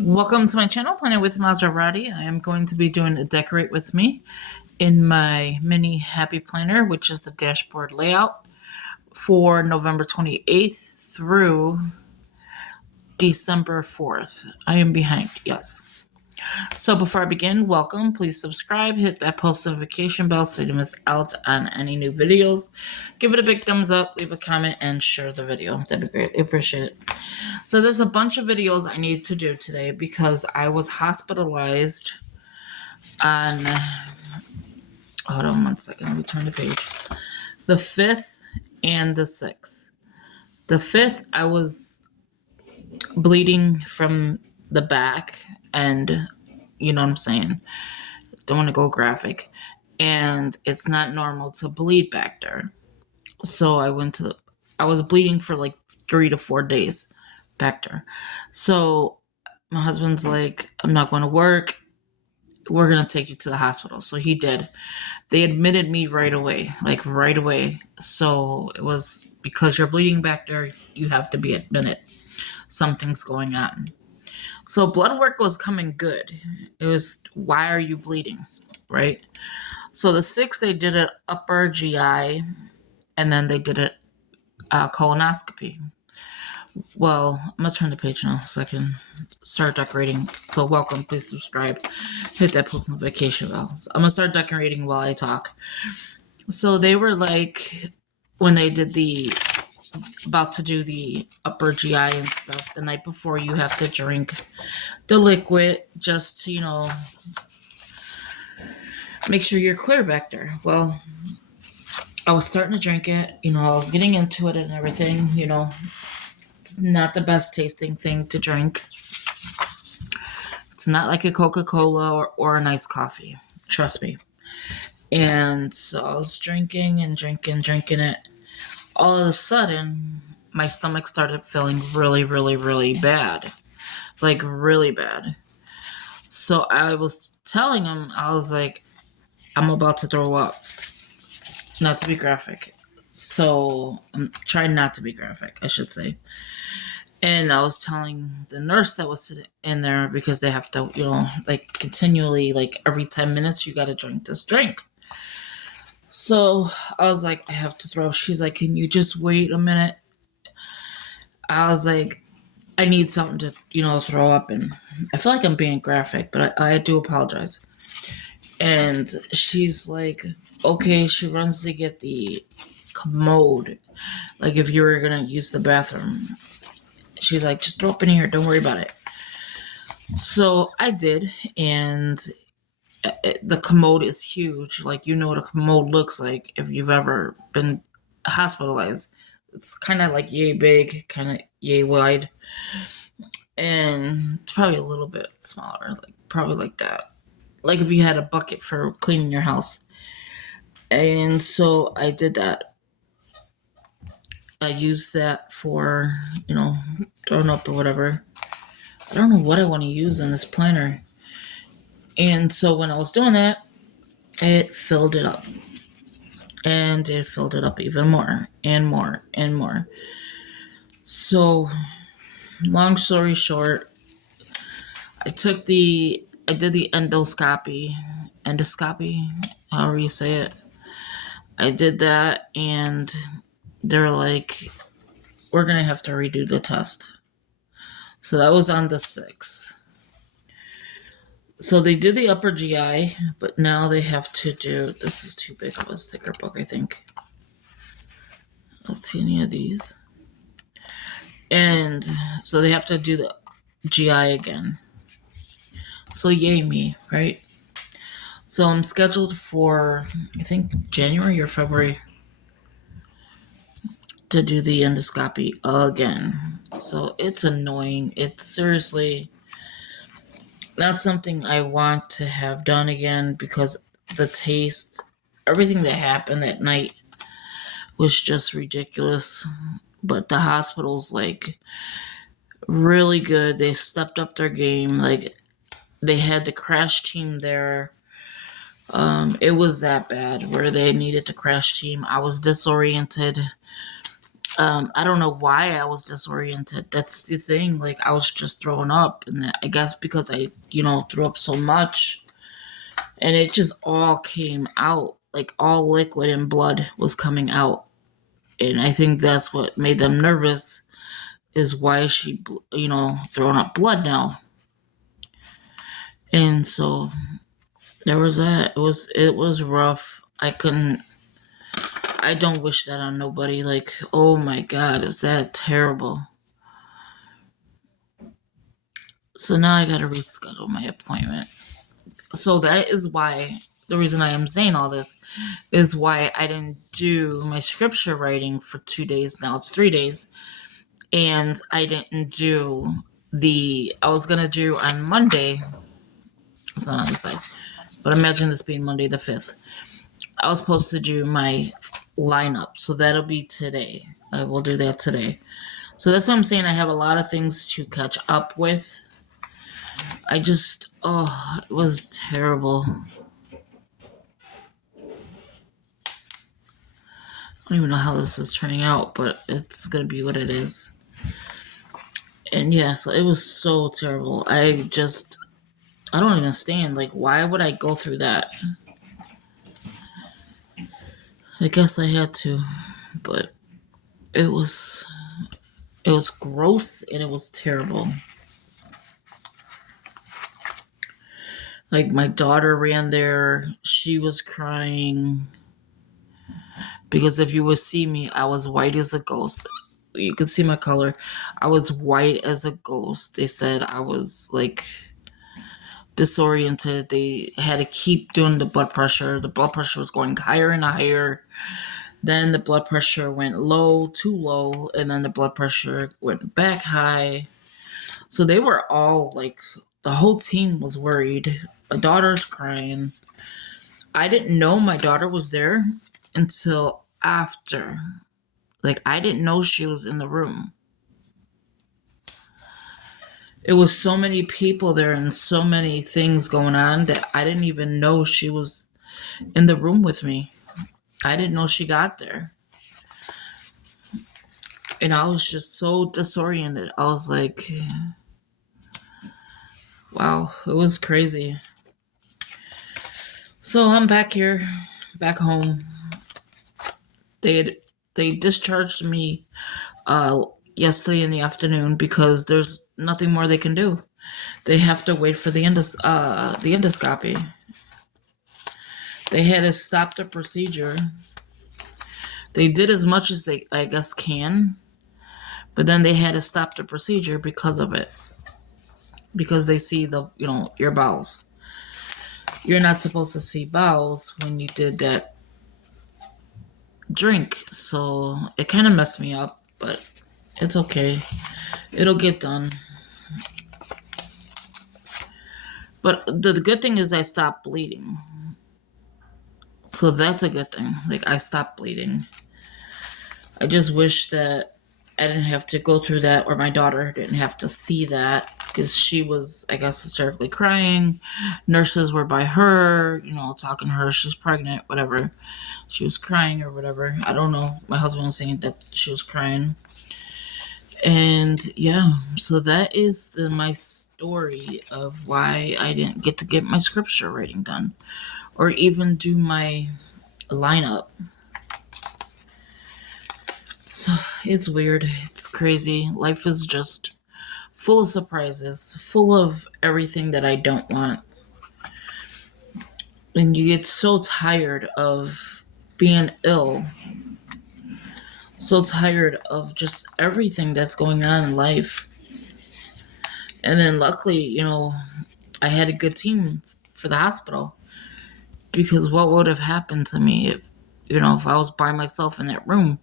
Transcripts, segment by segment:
Welcome to my channel, Planet with Maserati. I am going to be doing a decorate with me in my mini happy planner, which is the dashboard layout for November 28th through December 4th. I am behind, yes. So before I begin, welcome. Please subscribe, hit that post notification bell so you don't miss out on any new videos. Give it a big thumbs up, leave a comment, and share the video. That'd be great. I appreciate it. So there's a bunch of videos I need to do today because I was hospitalized on, hold on one second, let me turn the page, the 5th and the 6th. The 5th, I was bleeding from the back, and you know what I'm saying, don't want to go graphic, and it's not normal to bleed back there. So I was bleeding for like 3 to 4 days back there. So my husband's like, I'm not going to work. We're going to take you to the hospital. So he did. They admitted me right away, like right away. So it was, because you're bleeding back there, you have to be admitted. Something's going on. So blood work was coming good. It was, why are you bleeding, right? So the 6th, they did an upper GI, and then they did a colonoscopy. Well, I'm going to turn the page now so I can start decorating. So welcome, please subscribe, hit that post notification bell. So I'm going to start decorating while I talk. So they were like, when they did about to do the upper GI and stuff, the night before, you have to drink the liquid just to, make sure you're clear back there. Well, I was starting to drink it, I was getting into it and everything, It's not the best tasting thing to drink. It's not like a Coca-Cola or a nice coffee. Trust me. And so I was drinking it. All of a sudden, my stomach started feeling really, really, really bad. Like, really bad. So I was telling him, I was like, I'm about to throw up. Not to be graphic. So I'm trying not to be graphic, I should say. And I was telling the nurse that was sitting in there, because they have to, continually, like every 10 minutes, you got to drink this drink. So I was like, I have to throw. She's like, can you just wait a minute? I was like, I need something to, throw up. And I feel like I'm being graphic, but I do apologize. And she's like, okay, she runs to get the commode. Like, if you were going to use the bathroom. She's like, just throw up in here. Don't worry about it. So I did, and the commode is huge. Like, what a commode looks like if you've ever been hospitalized. It's kind of like yay big, kind of yay wide. And it's probably a little bit smaller, like probably like that. Like if you had a bucket for cleaning your house. And so I did that. I used that for, throwing up or whatever. I don't know what I want to use in this planner. And so when I was doing that, it filled it up. And it filled it up even more and more and more. So, long story short, I did the endoscopy, however you say it. I did that, and they're like, we're going to have to redo the test. So that was on the 6th. So they did the upper GI, but now they have to do, this is too big of a sticker book, I think. Let's see any of these. And so they have to do the GI again. So yay me, right? So I'm scheduled for, I think, January or February to do the endoscopy again. So it's annoying. It's seriously not something I want to have done again, because the taste, everything that happened that night was just ridiculous. But the hospital's like really good. They stepped up their game. Like, they had the crash team there. It was that bad where they needed to crash team. I was disoriented. I don't know why I was disoriented. That's the thing. Like, I was just throwing up, and I guess because I, threw up so much, and it just all came out. Like, all liquid and blood was coming out, and I think that's what made them nervous. Is why she, throwing up blood now, and so there was that. It was rough. I don't wish that on nobody. Like, oh my God, is that terrible? So now I gotta reschedule my appointment. So that is why the reason I am saying all this is why I didn't do my scripture writing for 2 days. Now it's 3 days. And I didn't do I was gonna do on Monday. It's not on the side. But imagine this being Monday the 5th. I was supposed to do my lineup. So that'll be today. I will do that today. So that's what I'm saying. I have a lot of things to catch up with. It was terrible. I don't even know how this is turning out, but it's going to be what it is. And yeah, so it was so terrible. I don't understand. Like, why would I go through that? I guess I had to, but it was gross and it was terrible. Like, my daughter ran there. She was crying. Because if you would see me, I was white as a ghost. You could see my color. I was white as a ghost. They said I was, like, disoriented. They had to keep doing the blood pressure. The blood pressure was going higher and higher. Then the blood pressure went low, too low. And then the blood pressure went back high. So they were all, like, the whole team was worried. My daughter's crying. I didn't know my daughter was there until after. Like, I didn't know she was in the room. It was so many people there and so many things going on that I didn't even know she was in the room with me. I didn't know she got there. And I was just so disoriented. I was like, wow, it was crazy. So I'm back here, back home. They discharged me yesterday in the afternoon because there's nothing more they can do. They have to wait for the endoscopy. They had to stop the procedure. They did as much as they, I guess, can, but then they had to stop the procedure because of it. Because they see your bowels. You're not supposed to see bowels when you did that drink. So it kind of messed me up, but it's okay. It'll get done. But the good thing is I stopped bleeding. So that's a good thing. Like, I stopped bleeding. I just wish that I didn't have to go through that, or my daughter didn't have to see that, because she was, I guess, hysterically crying. Nurses were by her, talking to her. She's pregnant, whatever. She was crying or whatever. I don't know. My husband was saying that she was crying. And yeah, so that is my story of why I didn't get to get my scripture reading done, or even do my lineup. So it's weird. It's crazy. Life is just full of surprises, full of everything that I don't want. And you get so tired of being ill, so tired of just everything that's going on in life. And then luckily, I had a good team for the hospital, because what would have happened to me if I was by myself in that room?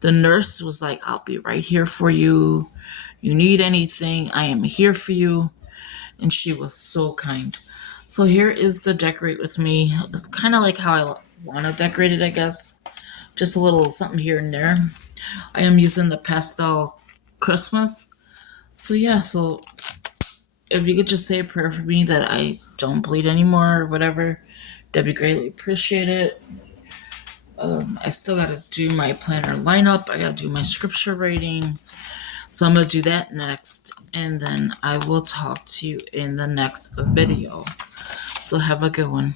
The nurse was like, I'll be right here for you. You need anything, I am here for you. And she was so kind. So here is the decorate with me. It's kind of like how I want to decorate it, I guess. Just a little something here and there. I am using the Pastel Christmas. So yeah, so if you could just say a prayer for me that I don't bleed anymore or whatever, that'd be greatly appreciated. I still gotta do my planner lineup. I gotta do my scripture rating. So I'm gonna do that next, and then I will talk to you in the next video. So have a good one.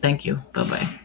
Thank you. Bye bye.